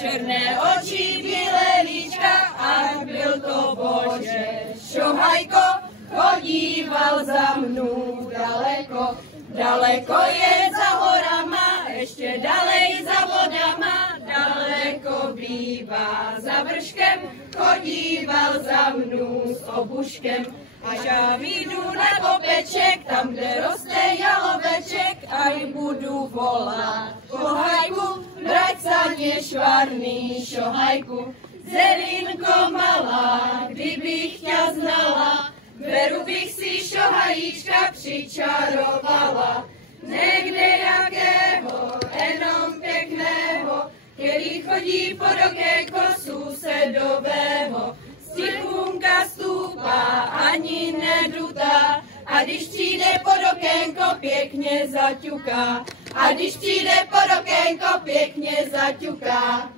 černé oči, bílé líčka, ach byl to Bože. Šohajko chodíval za mnou daleko, daleko je za horama, ještě dalej za vodama, daleko bývá za vrškem, chodíval za mnou s obuškem. Až já vyjdu na kopeček, tam, kde roste jaloveček, aj budu volat. Šohajku, vrať sa nešvarný, šohajku, zelinko malá, kdybych ťa znala, veru bych si šohajíčka přičarovala. Někde jakého, jenom pěkného, který chodí pod okénko susedového. Stichunka stůpá, ani nedutá, a když přijde pod okénko, pěkně zaťuká. A když přijde pod okénko, pěkně zaťuká.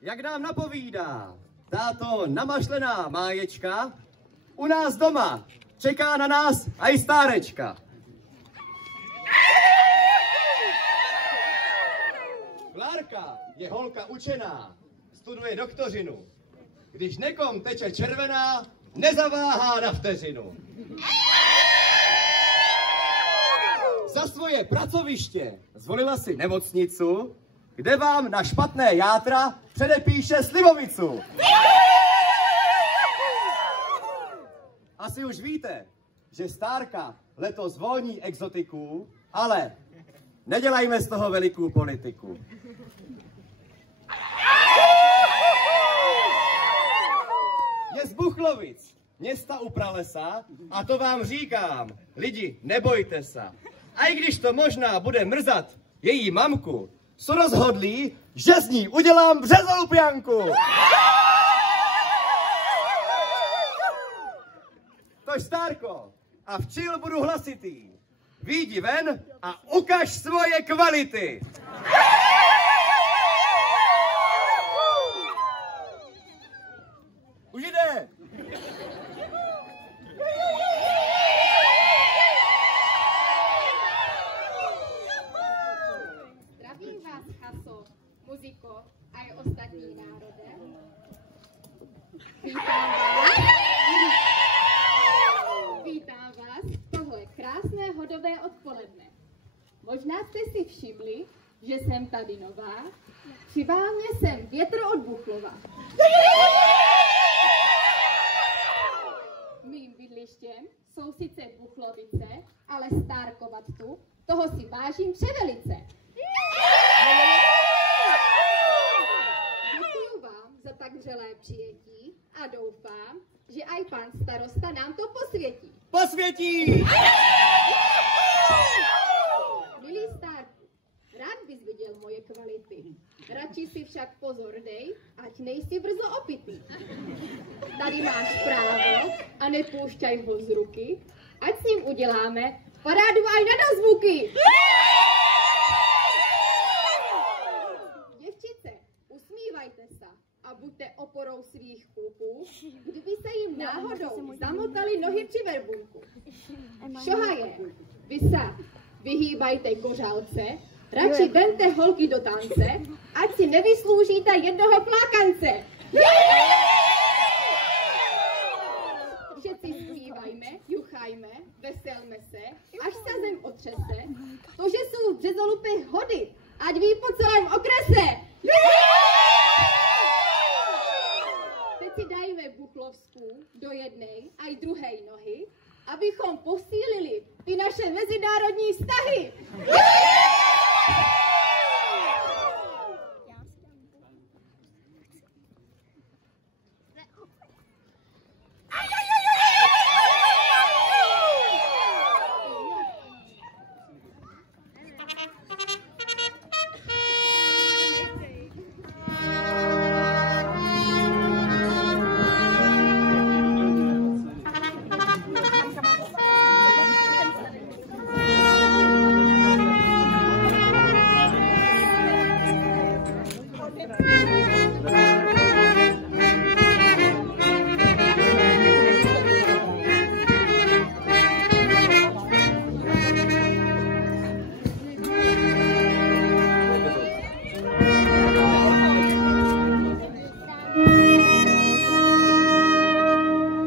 Jak nám napovídá táto namašlená máječka, u nás doma čeká na nás aj stárečka. Klárka je holka učená, studuje doktořinu. Když někom teče červená, nezaváhá na vteřinu. Za svoje pracoviště zvolila si nemocnicu, kde vám na špatné játra předepíše slivovicu. Asi už víte, že stárka letos volní exotiků, ale nedělajme z toho velikou politiku. Je z Buchlovic, města u pralesa, a to vám říkám, lidi, nebojte se. A i když to možná bude mrzat její mamku, co rozhodlí, že z ní udělám březoupianku. Tož stárko, a včil budu hlasitý. Vyjdi ven a ukaž svoje kvality. Už jde. Zdravím vás, chaso, muziko a i ostatní národe. Vítám vás tohle krásné hodové odpoledne. Možná jste si všimli, že jsem tady nová. Přivámě jsem větr od Buchlova. Mým bydlištěm jsou sice Buchlovice, ale stárkovat tu, toho si vážím převelice. Děkuju vám za tak vřelé přijetí a doufám, že aj pan starosta nám to posvětí. Posvětí! Milý stárku, rád bys viděl moje kvality. Radši si však pozor dej, ať nejsi brzo opitý. Tady máš právo a nepoušťaj ho z ruky, ať s ním uděláme parádu aj na dozvuky. Děvčice, usmívajte se a buďte oporou svých kluků, kdyby se jim náhodou zamotaly nohy při verbunku. Šohaje, vy se vyhýbajte kořálce, radši vemte holky do tance, ať si nevysloužíte jednoho flákance. Všetci zpívajme, juchajme, veselme se, až se zem otřese. To, že jsou v březolupech hody, ať ví po celém okrese. Teď si dajme Buchlovskou do jednej a i druhej nohy, abychom posílili ty naše mezinárodní vztahy.